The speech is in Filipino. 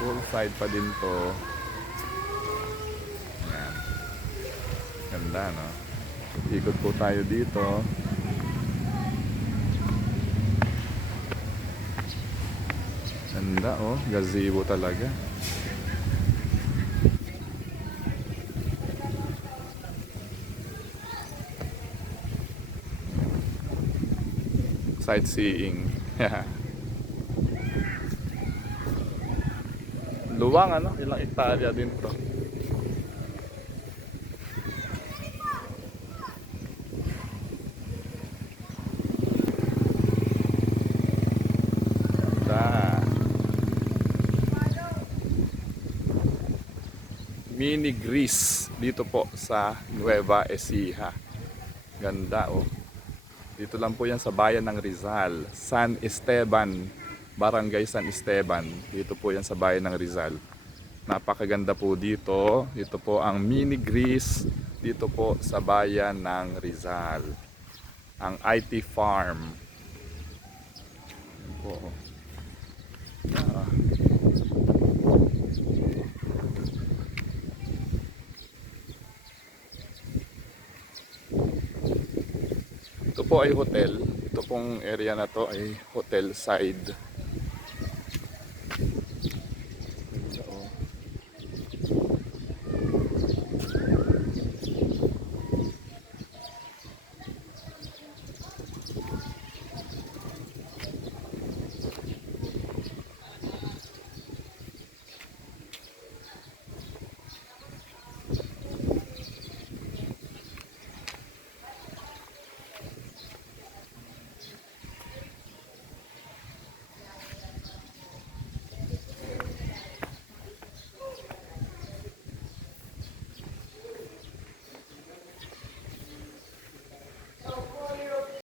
Poolside pa din to. Ayan. Ganda, no? Ikot po tayo dito. Ganda, oh. Gazebo talaga. Sightseeing. Luwang, ano? Ilang hektarya din to. Ganda. Mini Greece dito po sa Nueva Ecija. Ganda, oh. Dito lang po yan sa bayan ng Rizal, San Esteban, Barangay San Esteban. Dito po yan sa bayan ng Rizal. Napakaganda po dito. Dito po ang Mini Greece dito po sa bayan ng Rizal. Ang IT Farm. Yan po. Ah. Ito po ay hotel. Ito pong area na to ay hotel side.